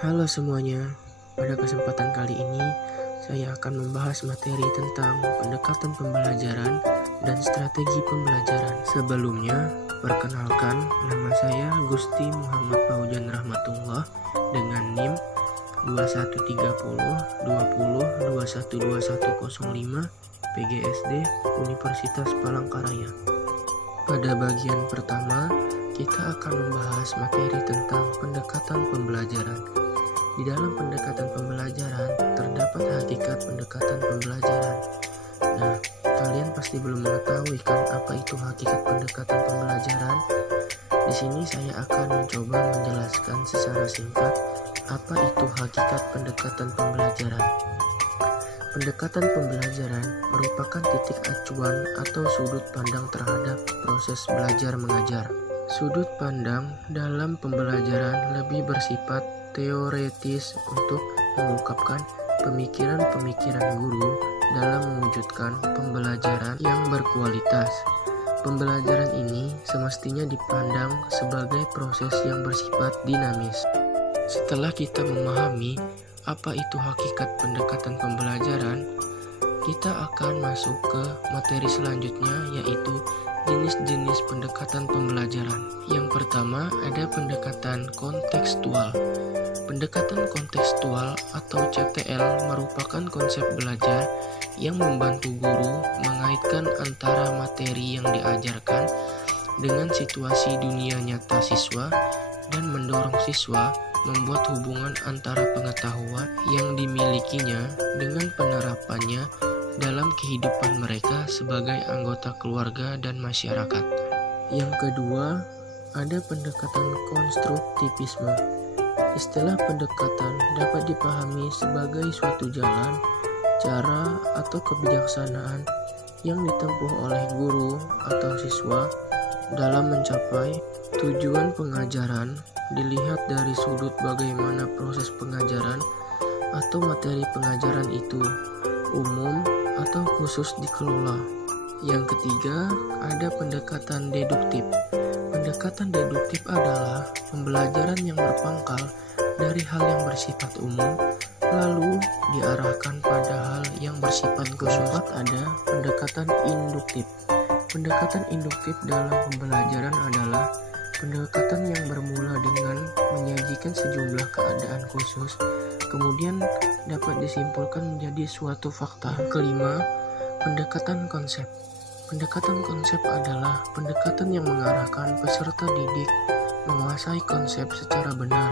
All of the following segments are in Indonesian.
Halo semuanya, pada kesempatan kali ini saya akan membahas materi tentang pendekatan pembelajaran dan strategi pembelajaran. Sebelumnya, perkenalkan nama saya Gusti Muhammad Paujan Rahmatullah dengan NIM 213020212105 PGSD Universitas Palangkaraya. Pada bagian pertama, kita akan membahas materi tentang pendekatan pembelajaran. Di dalam pendekatan pembelajaran terdapat hakikat pendekatan pembelajaran. Nah, kalian pasti belum mengetahui kan apa itu hakikat pendekatan pembelajaran? Di sini saya akan mencoba menjelaskan secara singkat apa itu hakikat pendekatan pembelajaran. Pendekatan pembelajaran merupakan titik acuan atau sudut pandang terhadap proses belajar mengajar. Sudut pandang dalam pembelajaran lebih bersifat teoretis untuk mengungkapkan pemikiran-pemikiran guru dalam mewujudkan pembelajaran yang berkualitas. Pembelajaran ini semestinya dipandang sebagai proses yang bersifat dinamis. Setelah kita memahami apa itu hakikat pendekatan pembelajaran, kita akan masuk ke materi selanjutnya, yaitu jenis-jenis pendekatan pembelajaran. Yang pertama ada pendekatan kontekstual. Pendekatan kontekstual atau CTL merupakan konsep belajar yang membantu guru mengaitkan antara materi yang diajarkan dengan situasi dunia nyata siswa dan mendorong siswa membuat hubungan antara pengetahuan yang dimilikinya dengan penerapannya dalam kehidupan mereka sebagai anggota keluarga dan masyarakat. Yang kedua, ada pendekatan konstruktivisme. Istilah pendekatan dapat dipahami sebagai suatu jalan, cara, atau kebijaksanaan yang ditempuh oleh guru atau siswa dalam mencapai tujuan pengajaran, dilihat dari sudut bagaimana proses pengajaran atau materi pengajaran itu umum atau khusus dikelola. Yang ketiga, ada pendekatan deduktif. Pendekatan deduktif adalah pembelajaran yang berpangkal dari hal yang bersifat umum lalu diarahkan pada hal yang bersifat khusus. Ada pendekatan induktif. Pendekatan induktif dalam pembelajaran adalah pendekatan yang bermula dengan menyajikan sejumlah keadaan khusus, kemudian dapat disimpulkan menjadi suatu fakta. Kelima, pendekatan konsep. Pendekatan konsep adalah pendekatan yang mengarahkan peserta didik menguasai konsep secara benar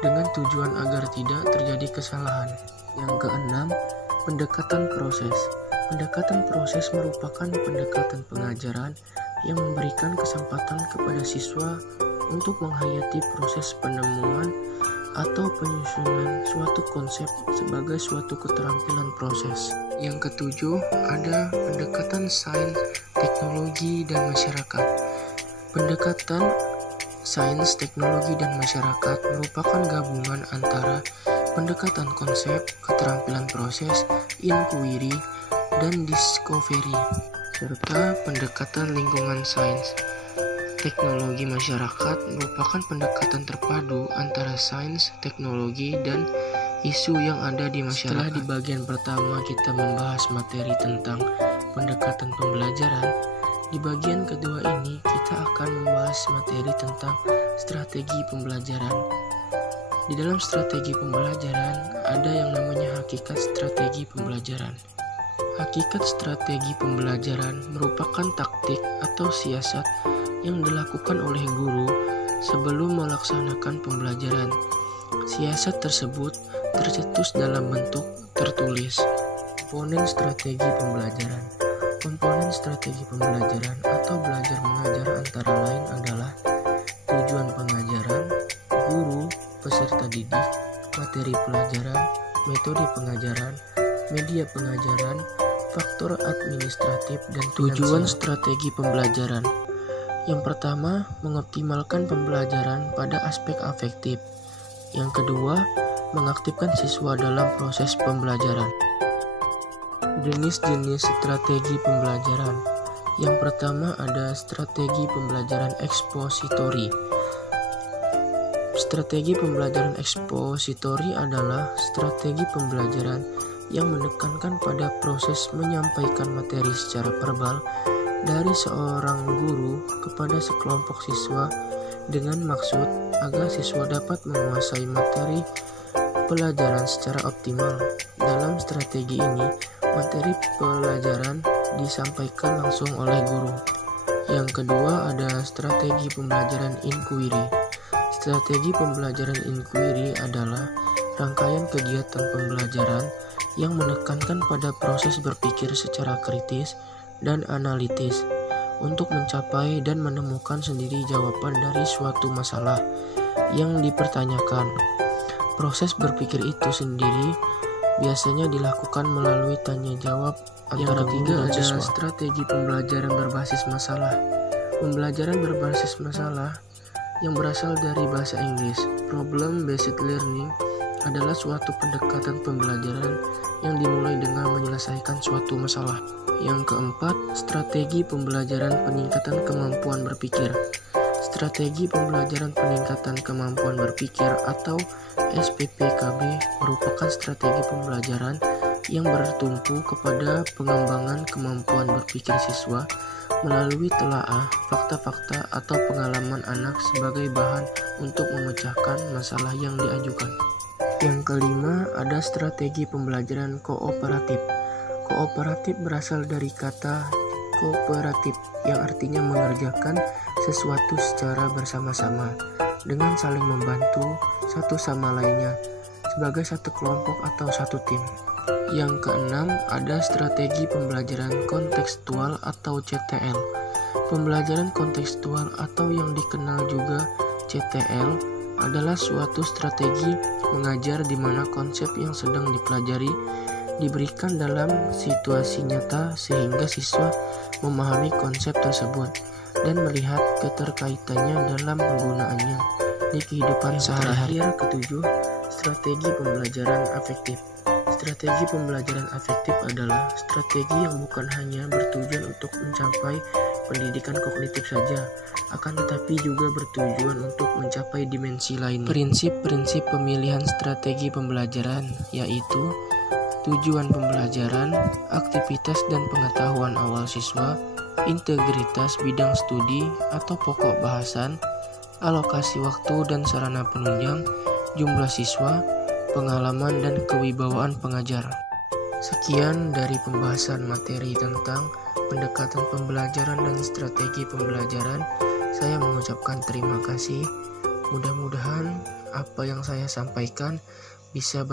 dengan tujuan agar tidak terjadi kesalahan. Yang keenam, pendekatan proses. Pendekatan proses merupakan pendekatan pengajaran yang memberikan kesempatan kepada siswa untuk menghayati proses penemuan atau penyusunan suatu konsep sebagai suatu keterampilan proses. Yang ketujuh, ada pendekatan sains, teknologi, dan masyarakat. Pendekatan sains, teknologi, dan masyarakat merupakan gabungan antara pendekatan konsep, keterampilan proses, inquiry, dan discovery, serta pendekatan lingkungan sains. Teknologi masyarakat merupakan pendekatan terpadu antara sains, teknologi, dan isu yang ada di masyarakat. Setelah di bagian pertama kita membahas materi tentang pendekatan pembelajaran, di bagian kedua ini kita akan membahas materi tentang strategi pembelajaran. Di dalam strategi pembelajaran ada yang namanya hakikat strategi pembelajaran. Hakikat strategi pembelajaran merupakan taktik atau siasat yang dilakukan oleh guru sebelum melaksanakan pembelajaran. Siasat tersebut tercetus dalam bentuk tertulis. Komponen strategi pembelajaran. Komponen strategi pembelajaran atau belajar mengajar antara lain adalah tujuan pengajaran, guru, peserta didik, materi pelajaran, metode pengajaran, media pengajaran, faktor administratif, dan tujuan strategi pembelajaran. Yang pertama, mengoptimalkan pembelajaran pada aspek afektif. Yang kedua, mengaktifkan siswa dalam proses pembelajaran. Jenis-jenis strategi pembelajaran. Yang pertama ada strategi pembelajaran ekspositori. Strategi pembelajaran ekspositori adalah strategi pembelajaran yang menekankan pada proses menyampaikan materi secara verbal dari seorang guru kepada sekelompok siswa dengan maksud agar siswa dapat menguasai materi pelajaran secara optimal. Dalam strategi ini, materi pelajaran disampaikan langsung oleh guru. Yang kedua ada strategi pembelajaran inquiry. Strategi pembelajaran inquiry adalah rangkaian kegiatan pembelajaran yang menekankan pada proses berpikir secara kritis dan analitis untuk mencapai dan menemukan sendiri jawaban dari suatu masalah yang dipertanyakan. Proses berpikir itu sendiri biasanya dilakukan melalui tanya jawab antara guru dan siswa. Strategi pembelajaran berbasis masalah. Pembelajaran berbasis masalah yang berasal dari bahasa Inggris. Problem-based learning adalah suatu pendekatan pembelajaran yang dimulai dengan menyelesaikan suatu masalah. Yang keempat, strategi pembelajaran peningkatan kemampuan berpikir. Strategi pembelajaran peningkatan kemampuan berpikir atau SPPKB merupakan strategi pembelajaran yang bertumpu kepada pengembangan kemampuan berpikir siswa melalui telaah, fakta-fakta, atau pengalaman anak sebagai bahan untuk memecahkan masalah yang diajukan. Yang kelima, ada strategi pembelajaran kooperatif. Kooperatif berasal dari kata kooperatif yang artinya mengerjakan sesuatu secara bersama-sama dengan saling membantu satu sama lainnya sebagai satu kelompok atau satu tim. Yang keenam, ada strategi pembelajaran kontekstual atau CTL. Pembelajaran kontekstual atau yang dikenal juga CTL adalah suatu strategi mengajar di mana konsep yang sedang dipelajari diberikan dalam situasi nyata sehingga siswa memahami konsep tersebut dan melihat keterkaitannya dalam penggunaannya di kehidupan sehari-hari. Ketujuh, strategi pembelajaran afektif. Strategi pembelajaran afektif adalah strategi yang bukan hanya bertujuan untuk mencapai pendidikan kognitif saja, akan tetapi juga bertujuan untuk mencapai dimensi lainnya. Prinsip-prinsip pemilihan strategi pembelajaran yaitu tujuan pembelajaran, aktivitas dan pengetahuan awal siswa, integritas bidang studi atau pokok bahasan, alokasi waktu dan sarana penunjang, jumlah siswa, pengalaman dan kewibawaan pengajar. Sekian dari pembahasan materi tentang pendekatan pembelajaran dan strategi pembelajaran. Saya mengucapkan terima kasih. Mudah-mudahan apa yang saya sampaikan bisa